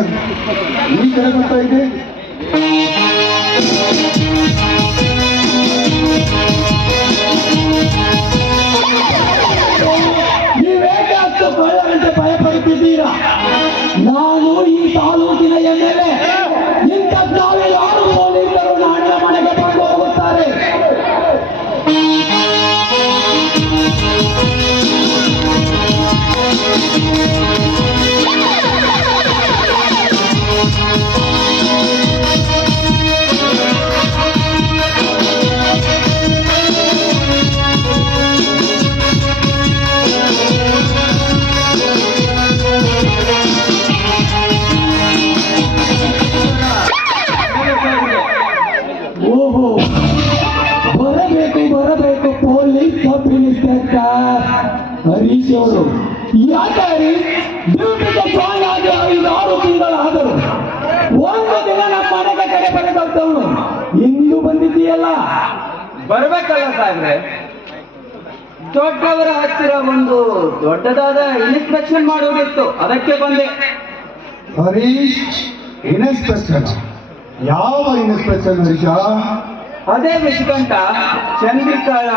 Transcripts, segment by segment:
ಈ ಕಡೆ ಬರ್ತಾ ಇದೆ. ನೀವೇಕೆ ಅಷ್ಟು ಕೊಳ್ಳರಂತೆ ಭಯ ಪಡುತ್ತಿದ್ದೀರಾ? ನಾನು ಈ ತಾಲೂಕಿನ ಎಮ್ಮೆಲೆ. ಇಂಥ ಸಾವಿರಾರು ಪೊಲೀಸರು ನನ್ನ ಮನೆಗೆ ಬಂದು ಹೋಗುತ್ತಾರೆ. ಓಹೋ, ಬರಬೇಕು ಪೊಲೀಸ್ ಸಬ್ ಇನ್ಸ್ಪೆಕ್ಟರ್ ಹರೀಶ್ ಅವರು. ಯಾಕೆ ಹರೀಶ್, ಡ್ಯೂಟಿಗೆ ಜಾಯ್ನ್ ಆಗಿ 5-6 ತಿಂಗಳಾದರು. ಒಂದು ದಿನ ನಮ್ಮ ಮನೆಗೆ ಕಡೆ ಬರದವನು ಇಂದು ಬಂದಿದ್ದೀಯಲ್ಲ? ಬರ್ಬೇಕಲ್ಲ ಸಾಹೇಬ್ರೆ, ದೊಡ್ಡವರ ಹತ್ತಿರ ಒಂದು ದೊಡ್ಡದಾದ ಇನ್ಸ್ಪೆಕ್ಷನ್ ಮಾಡೋದಿತ್ತು, ಅದಕ್ಕೆ ಬಂದೆ. ಹರೀಶ್, ಇನ್ಸ್ಪೆಕ್ಷನ್? ಯಾವ ಇನ್ಸ್ಪೆಕ್ಷನ್ ಹರೀಶ? ಅದೇ ವಿಷಕಂಠ ಚಂದ್ರಿಕಾಳ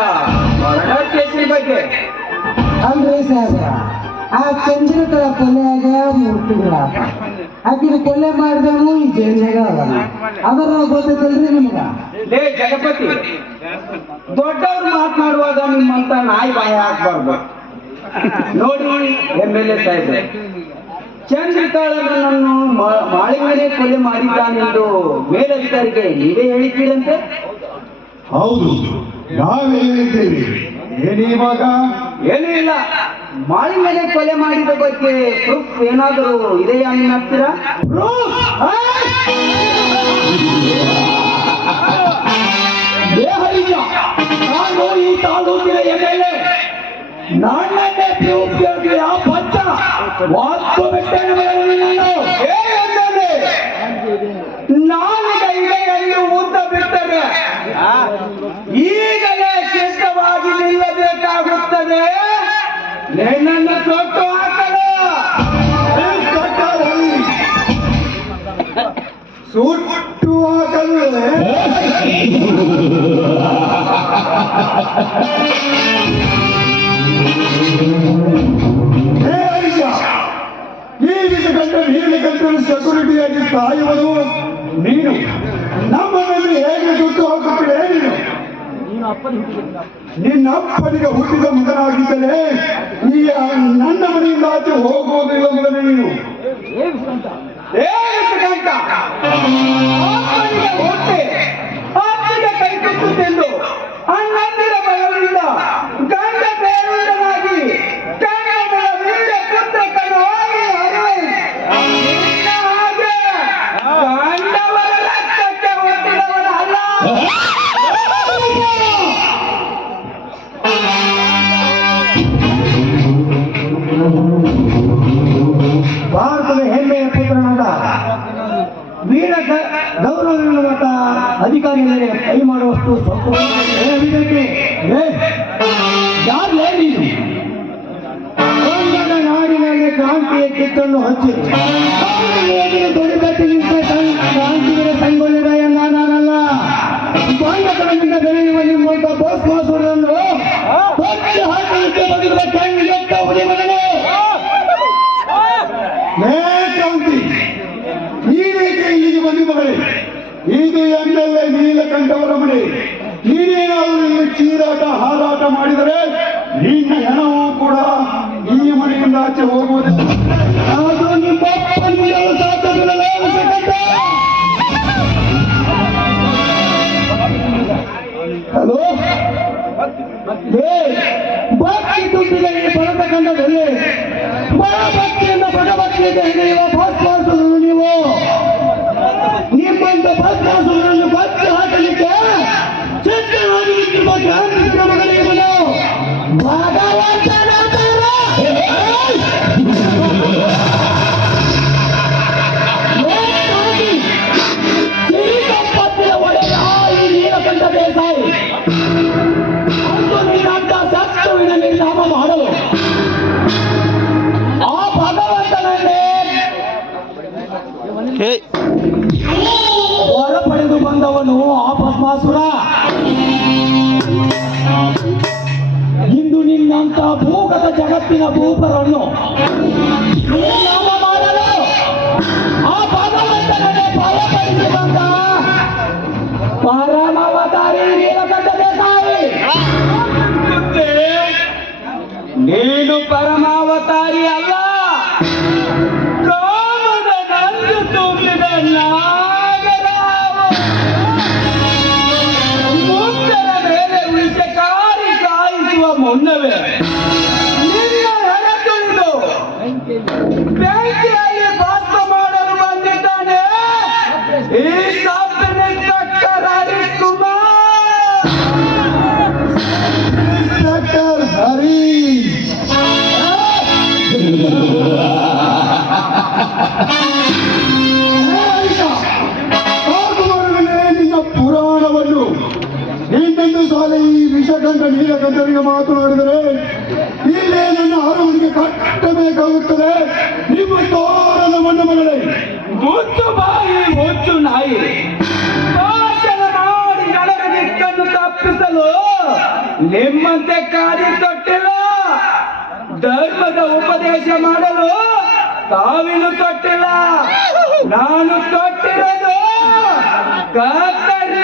ಮರ್ಡರ್ ಕೇಸಿನ ಬಗ್ಗೆ. ಅಲ್ರಿ ಸಾಹೇಬ್ರ, ಆ ಚಂದ್ರಿಕಳ ಕೊಲೆಯಾಗ 3 ತಿಂಗಳ ಆಕಿನ ಕೊಲೆ ಮಾಡಿದವನು ಈ ಜೈಲ್ನಾಗ ಅದಾನ. ಅದರ ಗೊತ್ತೈತಲ್ರಿ ನಿಮ್ಗ? ಲೇ ಜಗಪತಿ, ದೊಡ್ಡವ್ರು ಮಾತನಾಡುವಾಗ ನಿಮ್ಮಂತ ನಾಯಿ ಬಾಯ ಹಾಕ್ಬಾರ್ದು. ನೋಡಿ MLA ಸಾಹೇಬ್ರೆ, ಚಂದ್ರಿಕಾಳನನ್ನು ಮಾಳಿಂಗನೇ ಕೊಲೆ ಮಾಡಿದ್ದಾನೆಂದು ಮೇಲಧಿಕಾರಿಗೆ ನೀವೇ ಹೇಳಿದ್ದೀರಂತೆ? ಹೌದು, ನಾವೇ ಹೇಳಿದ್ದೇವೆ. ಏನಿವಾಗ? ಏನೂ ಇಲ್ಲ. ಮಾಳಿಂಗನೇ ಕೊಲೆ ಮಾಡಿದ ಬಗ್ಗೆ ಪ್ರೂಫ್ ಏನಾದರೂ ಇದೆಯಾ ನಿಮ್ಮ ಹತ್ತಿರ? ನಾನು ಈ ತಾಲೂಕಿನ MLA. ನನ್ನನ್ನೇ ಪ್ರೂಫ್ ಕೇಳಿದೆಯಾ ಪಂಚ? ವಾಸ್ತು ಬಿಟ್ಟೇನೆ ನಾನು ಕೈಯಲ್ಲಿ ಉದ್ದ ಬಿಟ್ಟರೆ ಈಗಲೇ ಶಿಷ್ಟವಾಗಿ ನಿಲ್ಲಬೇಕಾಗುತ್ತದೆ. ನಿನ್ನನ್ನು ಸೊಟ್ಟು ಹಾಕಲು ಸುಟ್ಟು ಹಾಕಲು ಈ ವಿಷಯಕ್ಕೆ ನೀಲಕಂಠನ ಸೆಕ್ಯೂರಿಟಿಯಾಗಿ ಸಾಯುವುದು ನೀನು. ನಮ್ಮನ್ನು ಹೇಗೆ ಸುಟ್ಟು ಹಾಕುತ್ತಿದೆ ನೀನು? ನಿನ್ನ ಅಪ್ಪನಿಗೆ ಹುಟ್ಟಿದ ಮಗನಾಗಿದ್ದರೆ ಈ ನನ್ನ ಮನೆಯಿಂದ ಆಚೆ ಹೋಗುವುದಿಲ್ಲ ಮಗನೇ ನೀನು. ಹುಟ್ಟಿ ಅಪ್ಪನಿಗೆ ಕೈ ತುತ್ತುತ್ತೆಂದು ಅಣ್ಣಂದಿರ ಬಲವಿಂದ ಗಂಡ ಬೇರುಂಡನಾಗಿ ಕನ್ನಡದ ವೀರ ಪುತ್ರ ಕಣವಾಗಿ ಹರಿವೆ ನಿನ್ನ ಹಾಗೆ ಗಂಡವರ ರಕ್ತಕ್ಕೆ ಹುಟ್ಟಿದವನ ಅಲ್ಲ. ಭಾರತದ ಹೆಮ್ಮೆಯ ಪುತ್ರನಾದ ವೀರ ಗೌರವ ಅಧಿಕಾರಿಗಳಿಗೆ ಕೈ ಮಾಡುವಷ್ಟು ಸ್ವಲ್ಪ ಯಾರೇ ನೀನು? ಕನ್ನಡ ನಾಡಿನಲ್ಲಿ ಕ್ರಾಂತಿಯ ಕಿತ್ತನ್ನು ಹಚ್ಚಿ ಕ್ರಾಂತಿಗೆ ಸಂಗೊಳ್ಳಿದ ನಾನಲ್ಲ. ಬಾಂಧತನದಿಂದ ಬೆಳೆಯುವ ನಿಮ್ಮಂತ ಬೋಸ್ವಾಸುರನ್ನು ಹಾಕಲಿಕ್ಕೆ ಬದುಕಿದ ಕಣ್ಣಿಗೆಟ್ಟ ಉದಿಮಗನೇ. ಕ್ರಾಂತಿ ನೀನೇಕೆ ಈಗ ಬಂದಿ ಮಗಳೇ? ಇದು MLA ನೀಲಕಂಠವರ ಮನೆ. ನೀನೇನಾದರೂ ಇಲ್ಲಿ ಚೀರಾಟ ಹಾರಾಟ ಮಾಡಿದರೆ ನಿನ್ನ ಹೆಣವೂ ಕೂಡ ಈ ಮನೆಯಿಂದ ಆಚೆ ಹೋಗುವುದಿಲ್ಲ. ಅದು ನಿಮ್ಮ ಅಪ್ಪನಿಂದಲೂ ಸಾಧ್ಯವಿಲ್ಲ. ಹಲೋ, ಭಕ್ತಿ ತುಂಬಿದ ಈ ಬರತಕ್ಕಂಥದ್ದಲ್ಲಿ ಭಕ್ತಿಯಿಂದ ಭಗವದ್ಗೀತೆ ಹಿಡಿಯುವ ಭಸ್ಮಾಸುರರು ನೀವು. ನಿಮ್ಮಂತ ಭಸ್ಮಾಸುರರನ್ನು ಬಚ್ಚು ಹಾಕಲಿಕ್ಕೆ ಚಿತ್ರವಾಗಿ ನಿಂತಿರುವ ಕ್ರಾಂತಿಕ ಮಗನಿಗೆ ಭಗವಂತನ ಹೊರ ಪಡೆದು ಬಂದವನು ಆ ಭಸ್ಮಾಸುರ. ಇಂದು ನಿನ್ನಂತ ಭೂಗತ ಜಗತ್ತಿನ ಭೂಪರನ್ನು ನಿರ್ನಾಮ ಮಾಡಲು ಆ ಭಗವಂತನನ್ನೇ ಭಯಪಡಿಸಿ ಬಂದ ಪರಮಾವತಾರಿ ನೀಲಕಂಠ ದೇಸಾಯಿ. ನೀನು ಪರಮಾವತಾರಿ ಅಲ್ಲ, ಕಾಮದ ನಂದು ತುಂಬಿದ ನಾಗರಾವ. ಮುಕ್ತರ ಮೇಲೆ ವಿಷಕಾರಿ ಸಾಯಿಸುವ ಮುನ್ನವೇ ನಿನ್ನ ಹೆಣ ತುಳಿದು ಬೆಂಕಿಯಲ್ಲಿ ಭಸ್ಮ ಮಾಡಲು ಬಂದಿದ್ದಾನೆ ಈ ಸಬ್ ಇನ್ಸ್ಪೆಕ್ಟರ್ ಹರಿಕುಮಾರ್. ಇನ್ಸ್ಪೆಕ್ಟರ್ ಹರಿ. ನಿನ್ನ ಪುರಾಣವನ್ನು ನೀನೆಂದು ಸಾಲ ಈ ವಿಷಕಂಠ ನೀಲಕಂಠನಿಗೆ ಮಾತನಾಡಿದರೆ ಇಲ್ಲೇ ನನ್ನ ಆರೋಗ್ಯಕ್ಕೆ ಕಟ್ಟಬೇಕಾಗುತ್ತದೆ. ನಿಮ್ಮ ತೋರಣ ಮಣ್ಣ ಮಗಳೇ, ಮುಚ್ಚು ಬಾಯಿ ಮುಚ್ಚು ನಾಯಿ. ಭಾಷಣ ಮಾಡಿ ಜನರ ದಿಕ್ಕನ್ನು ತಪ್ಪಿಸಲು ನಿಮ್ಮಂತೆ ಕಾದಿ ತೊಟ್ಟಿಲ್ಲ. ಧರ್ಮದ ಉಪದೇಶ ಮಾಡಲು ತಾವಿನ್ನು ತೊಟ್ಟಿಲ್ಲ. ನಾನು ತೊಟ್ಟಿರೋದು ಕತ್ತರ್ನಾಟಕಕ್ಕೆ.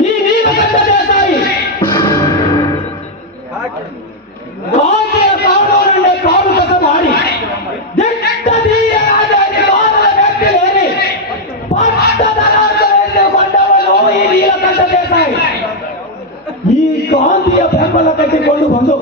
ಈ ನೀಲಕಂಠ ದೇಸಾಯಿ ಗಾಂಧಿಯ ಕಾನೂನನ್ನೇ ಕಾರುಕಸ ಮಾಡಿ ದಿಟ್ಟಧೀಯರಾದ ಅಧಿಕಾರದ ವ್ಯಕ್ತಿಯಲ್ಲಿ ಪಟ್ಟದ ಕೊಂಡವನು ಈ ನೀಲಕಂಠ ದೇಸಾಯಿ. ಈ ಗಾಂಧಿಯ ಬೆಂಬಲ ಕಟ್ಟಿಕೊಂಡು ಬಂದು